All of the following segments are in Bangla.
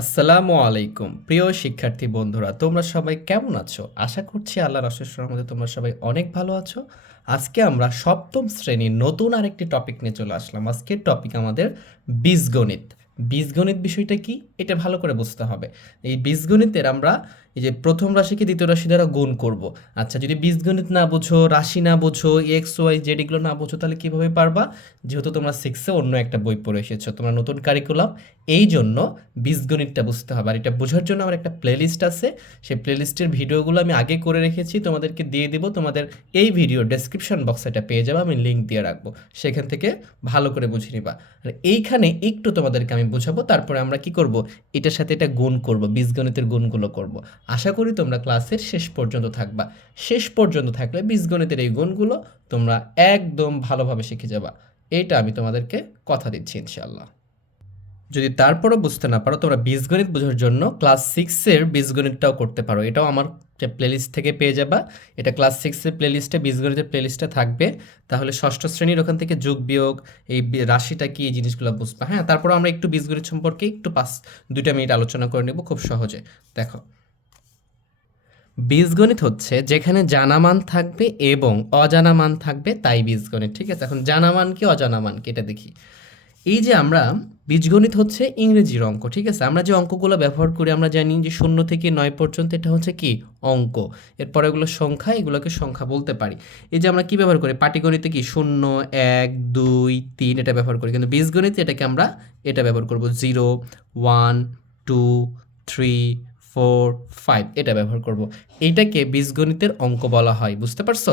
আসসালামু আলাইকুম। প্রিয় শিক্ষার্থী বন্ধুরা, তোমরা সবাই কেমন আছো? আশা করছি আল্লাহ অশেষ রহমতে তোমরা সবাই অনেক ভালো আছো। আজকে আমরা সপ্তম শ্রেণির নতুন আরেকটি টপিক নিয়ে চলে আসলাম। আজকের টপিক আমাদের বীজগণিত। বীজগণিত বিষয়টা কি? এটা ভালো করে বুঝতে হবে। এই বীজগণিতের আমরা এই যে প্রথম রাশিকে দ্বিতীয় রাশি দ্বারা গুণ করব। আচ্ছা যদি বীজগণিত না বুঝো, রাশি না বুঝো এক্স ওয়াই জেড এগুলো না বুঝো, তাহলে কীভাবে পারবা? যেহেতু তোমরা সিক্সে অন্য একটা বই পড়ে এসেছ, তোমরা নতুন কারিকুলাম এই জন্য বীজগণিতটা বুঝতে হবে। আর এটা বোঝার জন্য আমার একটা প্লেলিস্ট আছে, সেই প্লেলিস্টের ভিডিওগুলো আমি আগে করে রেখেছি, তোমাদেরকে দিয়ে দেবো, তোমাদের এই ভিডিও ডেসক্রিপশন বক্সে এটা পেয়ে যাবে, আমি লিঙ্ক দিয়ে রাখব। সেখান থেকে ভালো করে বুঝে নিবা। আর এইখানে একটু তোমাদেরকে আমি বোঝাবো, তারপরে আমরা কি করব? এটার সাথে এটা গুণ করব, বীজগণিতের গুণগুলো করব। আশা করি তোমরা ক্লাসের শেষ পর্যন্ত থাকবা। শেষ পর্যন্ত থাকলে বীজগণিতের এই গুণগুলো তোমরা একদম ভালোভাবে শিখে যাবা। এটা আমি তোমাদেরকে কথা দিচ্ছি ইনশাল্লাহ যদি তারপরও বুঝতে না পারো, তোমরা বীজগণিত বোঝার জন্য ক্লাস সিক্সের বীজগণিতটাও করতে পারো। এটাও আমার যে প্লেলিস্ট থেকে পেয়ে যাবা। এটা ক্লাস সিক্সের প্লেলিস্টে বীজগণিতের প্লেলিস্টে থাকবে। তাহলে ষষ্ঠ শ্রেণির ওখান থেকে যোগ বিয়োগ, এই রাশিটা কি, এই জিনিসগুলো বুঝবা। হ্যাঁ তারপর আমরা একটু বীজগণিত সম্পর্কে একটু পাঁচ দুইটা মিনিট আলোচনা করে নেব খুব সহজে। দেখো বীজগণিত হচ্ছে যেখানে জানা মান থাকবে এবং অজানা মান থাকবে, তাই বীজগণিত। ঠিক আছে, এখন জানা মান কি অজানা মান কি, এটা দেখি। এই যে আমরা, বীজগণিত হচ্ছে ইংরেজির অঙ্ক, ঠিক আছে? আমরা যে অঙ্কগুলো ব্যবহার করি, আমরা জানি যে শূন্য থেকে নয় পর্যন্ত এটা হচ্ছে কি? অঙ্ক। এরপরে এগুলো সংখ্যা, এগুলোকে সংখ্যা বলতে পারি। এই যে আমরা কি ব্যবহার করি? পাটিগণিতে কি? শূন্য, এক, দুই, তিন, এটা ব্যবহার করি। কিন্তু বীজগণিতে এটাকে আমরা, এটা ব্যবহার করব, zero, one, two, three four five এটা ব্যবহার করব। এইটাকে বীজগণিতের অঙ্ক বলা হয়, বুঝতে পারছ?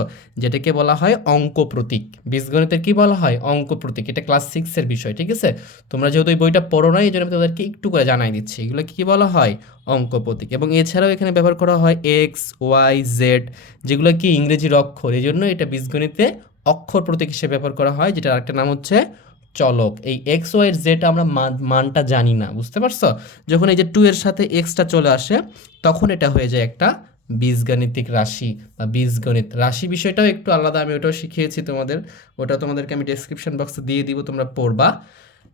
যেটাকে বলা হয় অঙ্ক প্রতীক বীজগণিতের কি বলা হয়? অঙ্ক প্রতীক এটা ক্লাস সিক্সের বিষয়, ঠিক আছে? তোমরা যেহেতু এই বইটা পড়ো না এই জন্য আমি তোমাদেরকে একটু করে জানাই দিচ্ছি। এগুলো কী বলা হয়? অঙ্ক প্রতীক এবং এছাড়াও এখানে ব্যবহার করা হয় এক্স ওয়াই জেড যেগুলো কি ইংরেজির অক্ষর। এই জন্য এটা বীজগণিতে অক্ষর প্রতীক হিসেবে ব্যবহার করা হয়, যেটার আরেকটা নাম হচ্ছে চলক। এই এক্স ওয়াইয়ের যেটা আমরা মান- মানটা জানি না, বুঝতে পারছ? যখন এই যে টু এর সাথে এক্সটা চলে আসে, তখন এটা হয়ে যায় একটা বীজগাণিতিক রাশি বা বীজগণিত। রাশি বিষয়টাও একটু আলাদা, আমি ওটাও শিখিয়েছি তোমাদের। ওটা তোমাদেরকে আমি ডেসক্রিপশন বক্সে দিয়ে দিব, তোমরা পড়বা।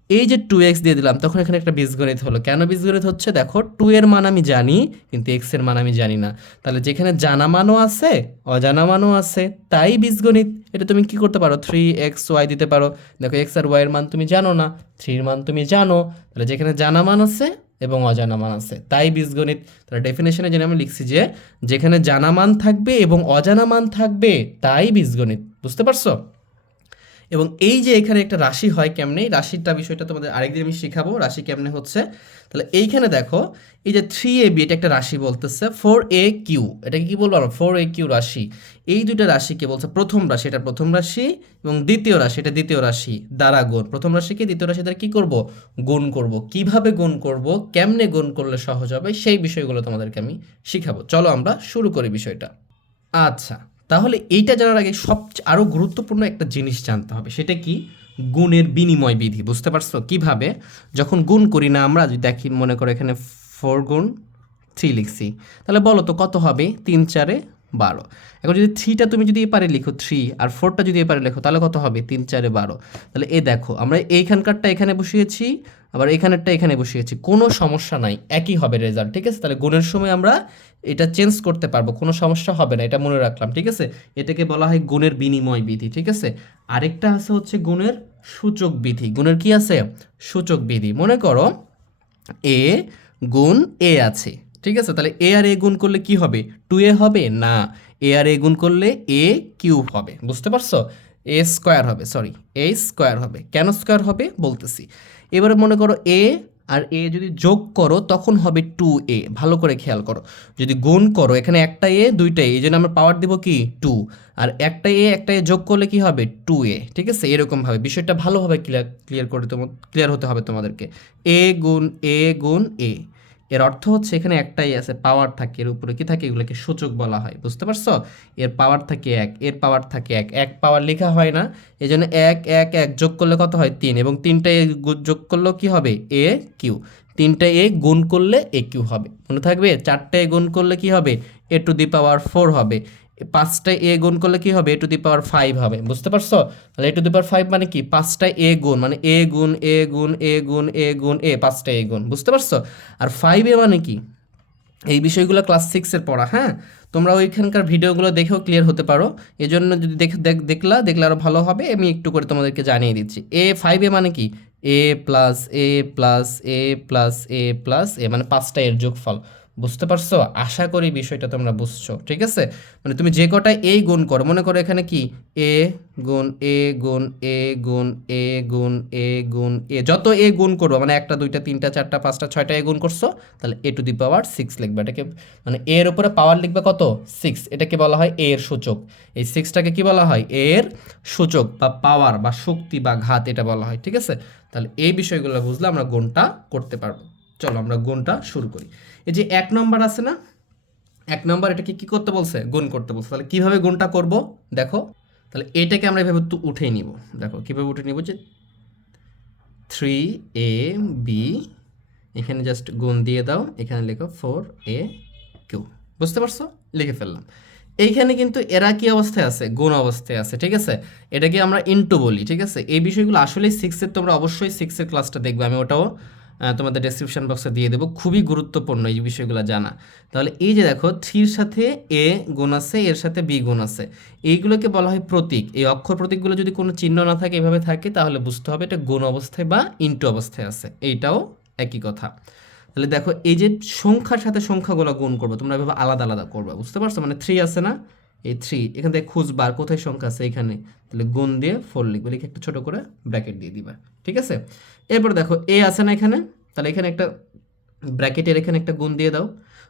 এই যে টু এক্স দিয়ে দিলাম, তখন এখানে একটা বীজগণিত হলো। কেন বীজগণিত হচ্ছে? দেখো টু এর মান আমি জানি, কিন্তু এক্সের মান আমি জানি না। তাহলে যেখানে জানা মানও আছে, অজানা মানও আছে, তাই বীজগণিত, এটা তুমি কি করতে পারো? থ্রি এক্স ওয়াই দিতে পারো। দেখো এক্স আর ওয়াই এর মান তুমি জানো না থ্রির মান তুমি জানো। তাহলে যেখানে জানা মান আছে এবং অজানা মান আছে, তাই বীজগণিত। তাহলে ডেফিনেশনে যেন আমি লিখছি যে, যেখানে জানা মান থাকবে এবং অজানা মান থাকবে, তাই বীজগণিত। বুঝতে পারছ? এবং এই যে এখানে একটা রাশি হয় কেমনে রাশিটা বিষয়টা তোমাদের আরেকদিন আমি শেখাবো। রাশি কেমনে হচ্ছে? তাহলে এইখানে দেখো, এই যে থ্রি এ বি এটা একটা রাশি বলতেছে ফোর এ কিউ এটাকে কি বলব আমরা? ফোর এ কিউ রাশি। এই দুইটা রাশিকে বলছে প্রথম রাশি, এটা প্রথম রাশি এবং দ্বিতীয় রাশি, এটা দ্বিতীয় রাশি, দ্বারা গুণ। প্রথম রাশিকে দ্বিতীয় রাশি দ্বারা কি করব? গুণ করব। কীভাবে গুণ করব? কেমনে গুণ করলে সহজ হবে? সেই বিষয়গুলো তোমাদেরকে আমি শিখাবো। চলো আমরা শুরু করি বিষয়টা। আচ্ছা তাহলে এইটা জানার আগে সব আরও গুরুত্বপূর্ণ একটা জিনিস জানতে হবে। সেটা কি? গুণের বিনিময় বিধি, বুঝতে পারছ? কীভাবে? যখন গুণ করি না আমরা, যদি দেখি, মনে করো এখানে ফোর গুণ থ্রি লিখছি, তাহলে বলো তো কত হবে? তিন চারে বারো। এখন যদি থ্রিটা তুমি যদি এপারে লিখো থ্রি আর ফোরটা যদি এপারে লেখো, তাহলে কত হবে? তিন, চারে বারো। তাহলে এ দেখো, আমরা এইখানকারটা এখানে বসিয়েছি, আবার এখানেরটা এখানে বসিয়েছি। কোনো সমস্যা নাই, একই হবে রেজাল্ট ঠিক আছে? তাহলে গুণের সময় আমরা এটা চেঞ্জ করতে পারব, কোনো সমস্যা হবে না, এটা মনে রাখলাম, ঠিক আছে? এটাকে বলা হয় গুণের বিনিময় বিধি, ঠিক আছে? আরেকটা আছে হচ্ছে গুণের সূচক বিধি। গুণের কি আছে? সূচক বিধি। মনে করো, এ গুণ এ আছে। ঠিক আছে? তাহলে এ আর এ গুণ করলে কি হবে? টু এ হবে? না। এ আর এ গুণ করলে এ কিউব হবে। বুঝতে পারছ? এ স্কোয়ার হবে সরি এ স্কোয়ার হবে। কেন স্কোয়ার হবে? বলতেছি। এবারে মনে করো এ আর এ যদি যোগ করো, তখন হবে টু এ ভালো করে খেয়াল করো। যদি গুণ করো, এখানে একটা এ দুইটা এ এই জন্য আমরা পাওয়ার দিব কি? টু আর একটা এ একটা এ যোগ করলে কি হবে? টু এ ঠিক আছে? এরকমভাবে বিষয়টা ভালোভাবে ক্লিয়ার ক্লিয়ার করে তোমার ক্লিয়ার হতে হবে তোমাদেরকে। এ গুণ এ গুণ এ এর অর্থ হচ্ছে এখানে একটাই আছে পাওয়ার থাকে, এর উপরে কি থাকে? এগুলোকে সূচক বলা হয়, বুঝতে পারছ? এর পাওয়ার থাকে এক, এর পাওয়ার থাকে এক এক পাওয়ার লেখা হয় না এই জন্য এক এক এক যোগ করলে কত হয়? তিন, এবং তিনটা এ যোগ করলেও কি হবে? এ কিউ, তিনটা এ গুণ করলে এ কিউ হবে, মনে থাকবে? চারটে গুণ করলে কি হবে? এ টু দি পাওয়ার ফোর হবে পাঁচটা এ গুণ করলে কি হবে? এ টু দি পাওয়ার ফাইভ হবে। বুঝতে পারছ? তাহলে এ টু দি পাওয়ার ফাইভ মানে কি? পাঁচটা এ গুণ মানে এ গুণ এ গুণ এ গুণ এ গুণ, এ পাঁচটা এ গুণ। বুঝতে পারছ? আর ফাইভ এ মানে কি? এই বিষয়গুলো ক্লাস সিক্সের পড়া হ্যাঁ? তোমরা ওইখানকার ভিডিওগুলো দেখেও ক্লিয়ার হতে পারো। এজন্য যদি দেখ, দেখ- দেখলা, দেখলে আরও ভালো হবে। আমি একটু করে তোমাদেরকে জানিয়ে দিচ্ছি। এ ফাইভ এ মানে কি? A plus A plus A plus A plus A মানে পাঁচটা এর যোগফল। বুঝতে পারছ? আশা করি বিষয়টা তোমরা বুঝছ, ঠিক আছে? মানে তুমি যে কটা এই গুণ করো, মনে করো এখানে কি? এ গুণ এ গুণ এ গুণ এ গুণ এ গুণ, এ। যত এ গুণ করব মানে একটা, দুইটা, তিনটা, চারটা, পাঁচটা, ছয়টা এ গুণ করছ, তাহলে এ টু দি পাওয়ার সিক্স লিখবে। এটাকে মানে এর উপরে পাওয়ার লিখবে কত? সিক্স। এটাকে বলা হয় এর সূচক। এই সিক্সটাকে কি বলা হয়? এর সূচক বা পাওয়ার বা শক্তি বা ঘাত, এটা বলা হয়, ঠিক আছে? তাহলে এই বিষয়গুলো বুঝলে আমরা গুণটা করতে পারব। চলো আমরা গুণটা শুরু করি। এই যে এক নম্বর আছে না? এক নম্বর এটাকে কি করতে বলছে? গুণ করতে বলছে। তাহলে কীভাবে গুণটা করব? দেখো। তাহলে এটাকে আমরা এভাবে তু- উঠিয়ে নিব। দেখো, কীভাবে উঠে নিব? যে থ্রি এ বি এখানে জাস্ট গুণ দিয়ে দাও। এখানে লেখো ফোর এ কিউ বুঝতে পারছ? লিখে ফেললাম। এইখানে কিন্তু এরা কি অবস্থায় আছে? গুণ অবস্থায় আছে, ঠিক আছে? এটাকে আমরা ইনটু বলি, ঠিক আছে? এই বিষয়গুলো আসলেই সিক্সের তোমরা অবশ্যই সিক্সের ক্লাসটা দেখবে। আমি ওটাও তোমাদের ডেসক্রিপশন বক্সে দিয়ে দেবো। খুবই গুরুত্বপূর্ণ এই বিষয়গুলো জানা। তাহলে এই যে দেখো, থ্রির সাথে এ গুণ আছে, এর সাথে বি গুণ আছে। এইগুলোকে বলা হয় প্রতীক। এই অক্ষর প্রতীকগুলো যদি কোনো চিহ্ন না থাকে, এভাবে থাকে, তাহলে বুঝতে হবে এটা গুণ অবস্থায় বা ইন্টু অবস্থায় আছে। এইটাও একই কথা। তাহলে দেখো, এই যে সংখ্যার সাথে সংখ্যাগুলো গুণ করব, তোমরা এভাবে আলাদা আলাদা করবে, বুঝতে পারছ? মানে থ্রি আছে না? এই থ্রি এখান থেকে খুঁজবার কোথায় সংখ্যা আছে এখানে? তাহলে গুণ দিয়ে ফোর লিখবে, লিখে একটা ছোটো করে ব্র্যাকেট দিয়ে দিবা, ঠিক আছে? এরপর দেখো এ আছে না এখানে? তাহলে এখানে একটা ব্র্যাকেটের এখানে একটা গুণ দিয়ে দাও।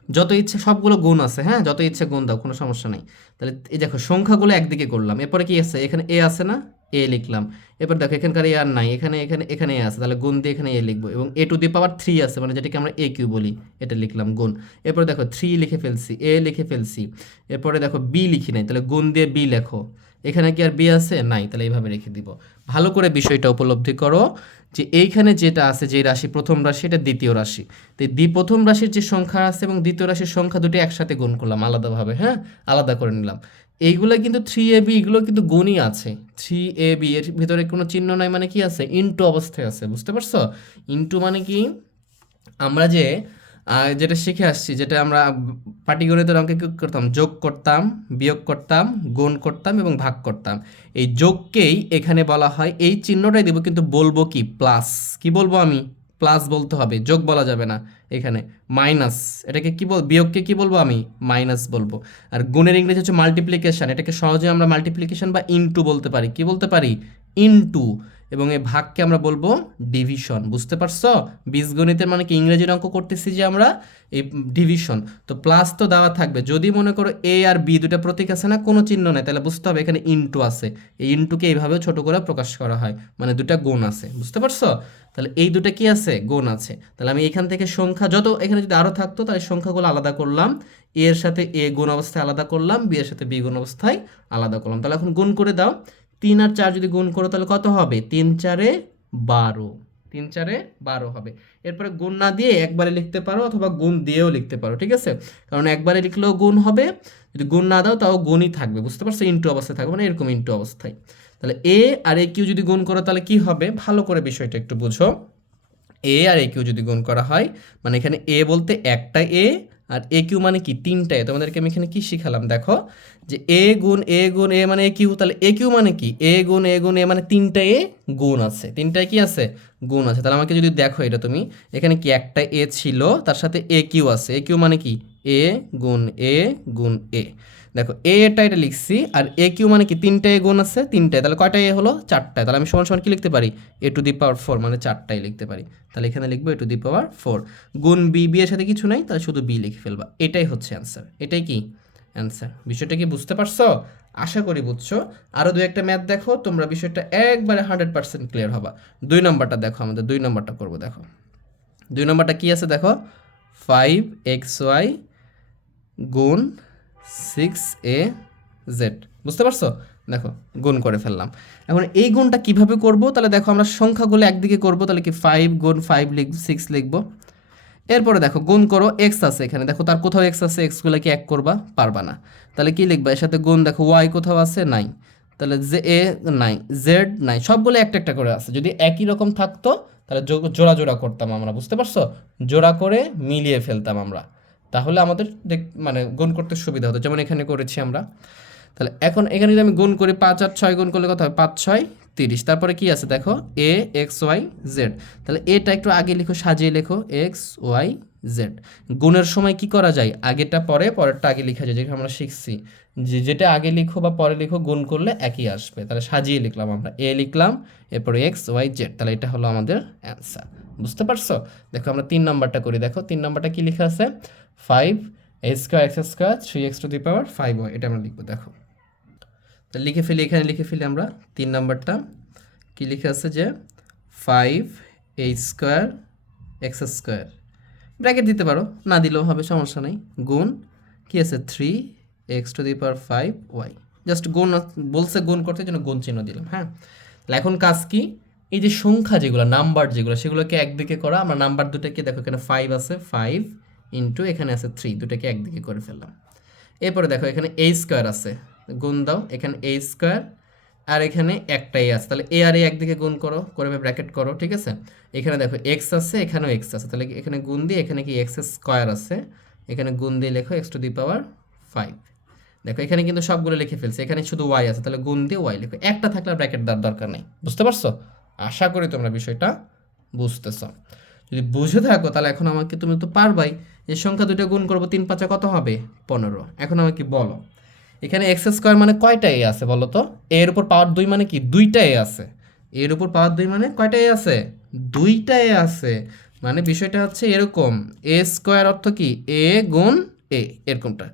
যত ইচ্ছে সবগুলো গুণ আছে হ্যাঁ? যত ইচ্ছে গুণ দাও, কোনো সমস্যা নেই। তাহলে এই দেখো, সংখ্যাগুলো একদিকে করলাম, এরপরে কি আছে? এখানে এ আছে না? এ লিখলাম। এবার দেখো, এখানকার এ আর নাই, এখানে এখানে এখানে এ আছে, তাহলে গুণ দিয়ে এখানে এ লিখব। এবং এ টু দি পাওয়ার থ্রি আছে মানে যেটাকে আমরা এ কিউ বলি, এটা লিখলাম, গুণ। এরপরে দেখো থ্রি লিখে ফেলছি এ লিখে ফেলছি। এরপরে দেখো বি লিখি নাই, তাহলে গুণ দিয়ে বি লেখো। এখানে কি আর বি আছে? নাই, তাহলে এইভাবে রেখে দিব। ভালো করে বিষয়টা উপলব্ধি করো, যে এইখানে যেটা আছে যে রাশি প্রথম রাশি, এটা দ্বিতীয় রাশি। তো দ্বি প্রথম রাশির যে সংখ্যা আছে এবং দ্বিতীয় রাশির সংখ্যা দুটি একসাথে গুণ করলাম, আলাদাভাবে হ্যাঁ? আলাদা করে নিলাম। এইগুলো কিন্তু থ্রি এ বি এগুলো কিন্তু গুণই আছে। থ্রি এ বি এর ভিতরে কোনো চিহ্ন নাই মানে কি আছে? ইনটু অবস্থায় আছে, বুঝতে পারছ? ইনটু মানে কি? আমরা যে যেটা শিখে আসছি, যেটা আমরা পাটিগণিতের অঙ্কে কী করতাম? যোগ করতাম, বিয়োগ করতাম, গুণ করতাম এবং ভাগ করতাম। এই যোগকেই এখানে বলা হয়, এই চিহ্নটাই দেবো কিন্তু বলব কি? প্লাস কি বলব আমি? প্লাস বলতে হবে, যোগ বলা যাবে না এখানে, মাইনাস, এটাকে কি বল, বিয়োগকে কি বলব আমি, মাইনাস বলব। আর গুণের ইংরেজি হচ্ছে মাল্টিপ্লিকেশান এটাকে সহজে আমরা মাল্টিপ্লিকেশান বা ইনটু বলতে পারি, কি বলতে পারি? ইনটু এবং এই ভাগকে আমরা বলব ডিভিশন বুঝতে পারছ? বীজগণিতের মানে কি? ইংরেজির অঙ্ক করতেছি যে আমরা এই ডিভিশন তো প্লাস তো দেওয়া থাকবে। যদি মনে করো এ আর বি দুটো প্রতীক আছে না, কোনো চিহ্ন নেই, তাহলে বুঝতে হবে এখানে ইনটু আছে। এই ইনটুকে এইভাবে ছোট করে প্রকাশ করা হয় মানে দুটা গুণ আছে, বুঝতে পারছ? তাহলে এই দুটো কি আছে? গুণ আছে। তাহলে আমি এখান থেকে সংখ্যা, যত এখানে যদি আরও থাকতো, তাহলে সংখ্যাগুলো আলাদা করলাম। এর সাথে এ গুণ অবস্থায় আলাদা করলাম বি এর সাথে বি গুণ অবস্থায় আলাদা করলাম। তাহলে এখন গুণ করে দাও। তিন আর চার যদি গুণ করো, তাহলে কত হবে? তিন চারে বারো। তিন চারে বারো হবে। এরপরে গুণ না দিয়ে একবারে লিখতে পারো অথবা গুণ দিয়েও লিখতে পারো, ঠিক আছে? কারণ একবারে লিখলেও গুণ হবে, যদি গুণ না দাও তাও গুণই থাকবে, বুঝতে পারছ? ইন্টু অবস্থায় থাকবে মানে এরকম ইন্টু অবস্থায়। তাহলে এ আর এ কিউ যদি গুণ করো, তাহলে কি হবে? ভালো করে বিষয়টা একটু বুঝো। এ আর এ কিউ যদি গুণ করা হয় মানে এখানে এ বলতে একটা এ আর এ কিউ মানে কি? তিনটায় এ তোমাদেরকে আমি এখানে কী শিখালাম? দেখো, যে এ গুণ এ গুণ এ মানে এ কিউ তাহলে এ কিউ মানে কি? এ গুণ এ গুণ এ মানে তিনটা এ গুণ আছে। তিনটায় কি আছে? গুণ আছে। তাহলে আমাকে যদি দেখো এটা তুমি, এখানে কি একটা এ ছিল, তার সাথে এ কিউ আছে। এ কিউ মানে কি? এ গুণ এ গুণ এ দেখো এ এটা এটা লিখছি, আর এ কিউ মানে কি? তিনটা এ গুণ আছে, তিনটায়। তাহলে কয়টা এ হলো? চারটায়। তাহলে আমি সমান সমান কি লিখতে পারি? এ টু দি পাওয়ার ফোর মানে চারটায় লিখতে পারি। তাহলে এখানে লিখব A to the power four গুণ বি বি এর সাথে কিছু নাই, তাহলে শুধু বি লিখে ফেলবা। এটাই হচ্ছে অ্যান্সার এটাই কি? অ্যান্সার বিষয়টা কি বুঝতে পারছ? আশা করি বুঝছ। আরও দু একটা ম্যাথ দেখো, তোমরা বিষয়টা একবারে হান্ড্রেড পার্সেন্ট ক্লিয়ার হবা। দুই নম্বরটা দেখো, আমাদের দুই নম্বরটা করব, দেখো। দুই নম্বরটা কি আছে দেখো? ফাইভ এক্স ওয়াই গুণ সিক্স এ জেড বুঝতে পারছ? দেখো, গুণ করে ফেললাম। এখন এই গুণটা কীভাবে করব? তাহলে দেখো, আমরা সংখ্যাগুলো একদিকে করব, তাহলে কি ফাইভ গুণ ফাইভ লিখ সিক্স লিখব। এরপরে দেখো, গুণ করো এক্স আছে এখানে। দেখো, তার কোথাও এক্স আছে এক্সগুলো কি এক করবা, পারবা না। তাহলে কি লিখবা? এর সাথে গুণ দেখো ওয়াই কোথাও আছে? নাই। তাহলে জে এ নাই জেড নাই, সবগুলো একটা একটা করে আছে। যদি একই রকম থাকতো, তাহলে জোড়া জোড়া করতাম আমরা, বুঝতে পারছ? জোড়া করে মিলিয়ে ফেলতাম আমরা। তাহলে আমাদের মানে গুণ করতে সুবিধা হতো। যেমন এখানে করেছি আমরা। তাহলে এখন এখানে যদি আমি গুণ করি পাঁচ আর ছয় গুণ করলে কত হয়? পাঁচ, ছয়, তিরিশ। তারপরে কি আছে দেখো? A, X, Y, Z. তাহলে এটা একটু আগে লিখো, সাজিয়ে লেখো। X, Y, Z. গুণের সময় কি করা যায়? আগেরটা পরে, পরেরটা আগে লেখা যায় যেটা আমরা শিখছি। যে যেটা আগে লিখো বা পরে লিখো, গুণ করলে একই আসবে। তাহলে সাজিয়ে লিখলাম আমরা। এ লিখলাম, এরপরে এক্স, ওয়াই, জেড। তাহলে এটা হলো আমাদের অ্যান্সার। বুঝতে পারছ? দেখো আমরা তিন নাম্বারটা করি। দেখো, তিন নাম্বারটা কি লেখা আছে? Five A square X square three X to the power five Y এটা আমরা লিখব, দেখো। তো লিখে ফেলি, এখানে লিখে ফেলি আমরা তিন নাম্বারটা। কি লিখে আছে যে five A square X square bracket দিতে পারো, না দিলেও হবে, সমস্যা নেই। গুণ কি আছে? Three X to the power five Y just গুণ, বলছে গুণ করতে জন্য গুণ চিহ্ন দিলাম হ্যাঁ? এখন কাজ কি? এই যে সংখ্যা যেগুলো, নাম্বার যেগুলো, সেগুলোকে একদিকে করা। আমরা নাম্বার দুটাকে দেখো এখানে ফাইভ আছে ফাইভ ইন্টু এখানে আছে থ্রি দুটাকে একদিকে করে ফেললাম। এরপরে দেখো এখানে এ স্কোয়ার আছে, গুণ দাও, এখানে এ স্কোয়ার আর এখানে একটাই আছে। তাহলে এ আর এ একদিকে গুণ করো, করে ব্র্যাকেট করো, ঠিক আছে? এখানে দেখো এক্স আছে, এখানেও এক্স আছে। তাহলে এখানে গুণ দিয়ে এখানে কি এক্স স্কোয়ার আছে? এখানে গুণ দিয়ে লেখো X to the power five দেখো এখানে কিন্তু সবগুলো লিখে ফেলছে, এখানে শুধু ওয়াই আছে। তাহলে গুণ দিয়ে ওয়াই লেখো। একটা থাকলে ব্র্যাকেট দেওয়ার দরকার নেই। বুঝতে পারছ? আশা করি তোমরা বিষয়টা বুঝতেছ। যদি বুঝে থাকো, তাহলে এখন আমাকে তুমি তো পারবাই। যে সংখ্যা দুটো গুণ করব, তিন পাঁচে কত হবে? পনেরো। এখন আমাকে বলো, এখানে এক্স স্কোয়ার মানে কয়টা এ আছে বলো তো? এর উপর পাওয়ার দুই মানে কি? দুইটা এ আছে। এর উপর পাওয়ার দুই মানে কয়টা এ আছে? দুইটা এ আছে। মানে বিষয়টা হচ্ছে এরকম, এ স্কোয়ার অর্থ কি? এ গুণ এ, এরকমটা।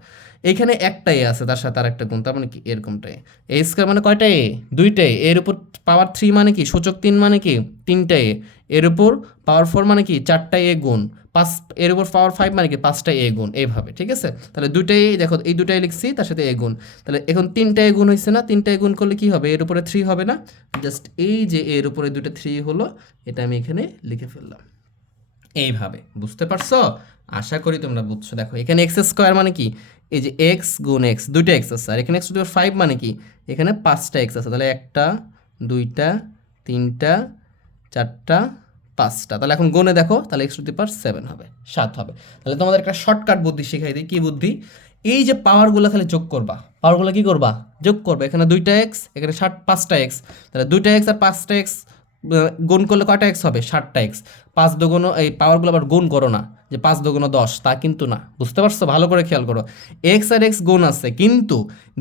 এখানে একটা এ আছে, তার সাথে আর একটা গুণ, তার মানে কি? এরকমটা এ। স্কোয়ার মানে কয়টা এ? দুইটা এ। এর উপর পাওয়ার থ্রি মানে কি? সূচক তিন মানে কি? তিনটা এ। এর উপর পাওয়ার ফোর মানে কি? চারটা এ গুণ। পাঁচ, এর উপর পাওয়ার ফাইভ মানে কি? পাঁচটা এ গুণ, এইভাবে, ঠিক আছে? তাহলে দুটাই দেখো, এই দুটাই লিখছি, তার সাথে এ গুণ। তাহলে এখন তিনটা এ গুণ হয়েছে না? তিনটা এ গুণ করলে কি হবে? এর উপরে থ্রি হবে না? জাস্ট এই যে এর উপরে দুটো থ্রি হলো, এটা আমি এখানে লিখে ফেললাম। এইভাবে, বুঝতে পারছ? আশা করি তোমরা বুঝছ। দেখো, এখানে এক্স স্কোয়ার মানে কি? এই যে এক্স গুণ এক্স দুইটা এক্স আছে, আর এখানে এক্স টু ফাইভ মানে কি? এখানে পাঁচটা এক্স আছে, তাহলে একটা, দুইটা, তিনটা, চারটা, পাঁচটা। তাহলে এখন গুণে দেখো, তাহলে X to the power seven হবে, সাত হবে। তাহলে তোমাদের একটা শর্টকাট বুদ্ধি শিখাই দিই, কী বুদ্ধি? এই যে পাওয়ারগুলো খালি যোগ করবা। পাওয়ারগুলো কী করবা? যোগ করবে। এখানে দুইটা এক্স এখানে ষাট পাঁচটা এক্স তাহলে দুইটা এক্স আর পাঁচটা এক্স গুণ করলে কয়টা এক্স হবে? ষাটটা এক্স পাঁচ দুগুণ এই পাওয়ারগুলো আবার গুণ করো না। যে পাঁচ দুগুণ দশ, তা কিন্তু না। বুঝতে পারছ? ভালো করে খেয়াল করো। এক্স আর এক্স গুণ আছে, কিন্তু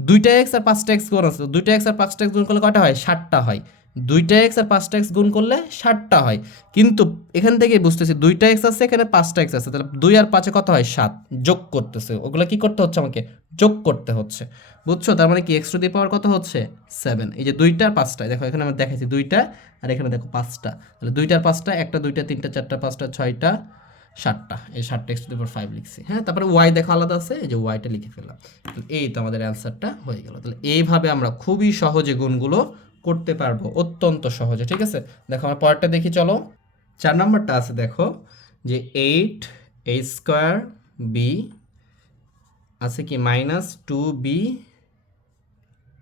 দুইটা এক্স আর পাঁচটা এক্স গুণ আছে। দুইটা এক্স আর পাঁচটা এক্স গুণ করলে কয়টা হয়? ষাটটা হয়। দুইটা এক্স আর পাঁচটা এক্স গুণ করলে ষাটটা হয়। কিন্তু এখান থেকে বুঝতেছি, দুইটা এক্স আছে, এখানে পাঁচটা এক্স আছে। তাহলে দুই আর পাঁচে কত হয়? সাত। যোগ করতেছে। ওগুলো কি করতে হচ্ছে আমাকে? যোগ করতে হচ্ছে। বুঝছ? তার মানে কি এক্স টু দি পাওয়ার কত হচ্ছে? সেভেন এই যে দুইটা আর পাঁচটা, দেখো এখানে আমরা দেখাইছি দুইটা, আর এখানে দেখো পাঁচটা। তাহলে দুইটা আর পাঁচটা, একটা, দুইটা, তিনটা, চারটা, পাঁচটা, ছয়টা ষাটটা এই ষাটটা X to the power five লিখছি। হ্যাঁ তারপরে ওয়াই দেখো আলাদা আছে, এই যে ওয়াইটা লিখে ফেললাম। এই তো আমাদের অ্যান্সারটা হয়ে গেল। তাহলে এইভাবে আমরা খুবই সহজে গুণগুলো করতে পারব, অত্যন্ত সহজে, ঠিক আছে? দেখো আমার পরেরটা দেখি, চলো। চার নম্বরটা আছে, দেখো, যে এইট এ স্কোয়ার বি আছে কি মাইনাস টু বি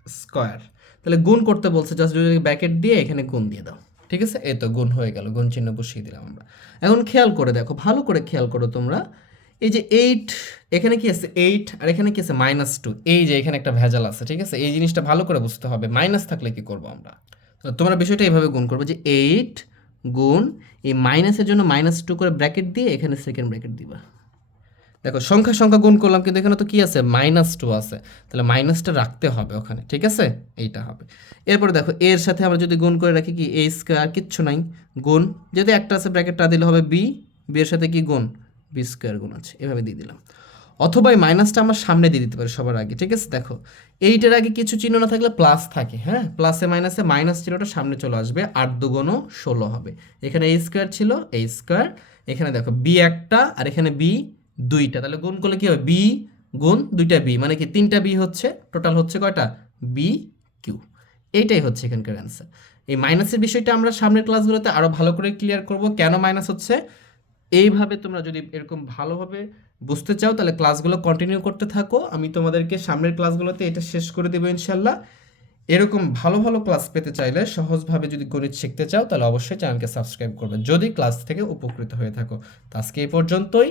স্কোয়ার। তাহলে গুণ করতে বলছে জাস্ট যদি ব্যাকেট দিয়ে এখানে গুণ দিয়ে দাও। ঠিক আছে? এই তো গুণ হয়ে গেল, গুণ চিহ্ন বসিয়ে দিলাম আমরা। এখন খেয়াল করে দেখো, ভালো করে খেয়াল করো তোমরা। এই যে এইট এখানে কি আছে এইট আর এখানে কি আছে মাইনাস টু এই যে এখানে একটা ভেজাল আছে, ঠিক আছে? এই জিনিসটা ভালো করে বুঝতে হবে মাইনাস থাকলে কি করব আমরা? তোমরা বিষয়টা এইভাবে গুণ করব যে এইট গুণ, এই মাইনাসের জন্য মাইনাস টু করে ব্র্যাকেট দিয়ে এখানে সেকেন্ড ব্র্যাকেট দিবা। দেখো, সংখ্যা সংখ্যা গুণ করলাম, কিন্তু এখানে তো কি আছে? মাইনাস টু আছে। তাহলে মাইনাসটা রাখতে হবে ওখানে, ঠিক আছে? এইটা হবে। এরপরে দেখো, এর সাথে আমরা যদি গুণ করে রাখি কি? এ স্কোয়ার কিচ্ছু নাই। গুণ, যদি একটা আছে ব্র্যাকেটটা দিলে হবে বি বি এর সাথে কি গুণ? বি স্কোয়ার গুণ আছে, এভাবে দিয়ে দিলাম। অথবা এই মাইনাসটা আমার সামনে দিয়ে দিতে পারি সবার আগে, ঠিক আছে? দেখো, এইটার আগে কিছু চিহ্ন না থাকলে প্লাস থাকে হ্যাঁ? প্লাসে মাইনাসে মাইনাস চিহ্নটা সামনে চলে আসবে, আট দুগুণও ষোলো হবে। এখানে এই স্কোয়ার ছিল এই স্কোয়ার এখানে দেখো বি একটা, আর এখানে বি দুইটা। তাহলে গুণ করলে কি হবে? বি গুণ দুইটা বি মানে কি তিনটা বি হচ্ছে টোটাল হচ্ছে কয়টা? বি কিউ এইটাই হচ্ছে এখানকার অ্যান্সার এই মাইনাসের বিষয়টা আমরা সামনের ক্লাসগুলোতে আরও ভালো করে ক্লিয়ার করব। কেন মাইনাস হচ্ছে? এইভাবে তোমরা যদি এরকম ভালোভাবে বুঝতে চাও, তাহলে ক্লাসগুলো কন্টিনিউ করতে থাকো। আমি তোমাদেরকে সামনের ক্লাসগুলোতে এটা শেষ করে দেবো ইনশাল্লাহ এরকম ভালো ভালো ক্লাস পেতে চাইলে সহজভাবে যদি গণিত শিখতে চাও, তাহলে অবশ্যই চ্যানেলকে সাবস্ক্রাইব করবে। যদি ক্লাস থেকে উপকৃত হয়ে থাকো। তো আজকে এই পর্যন্তই।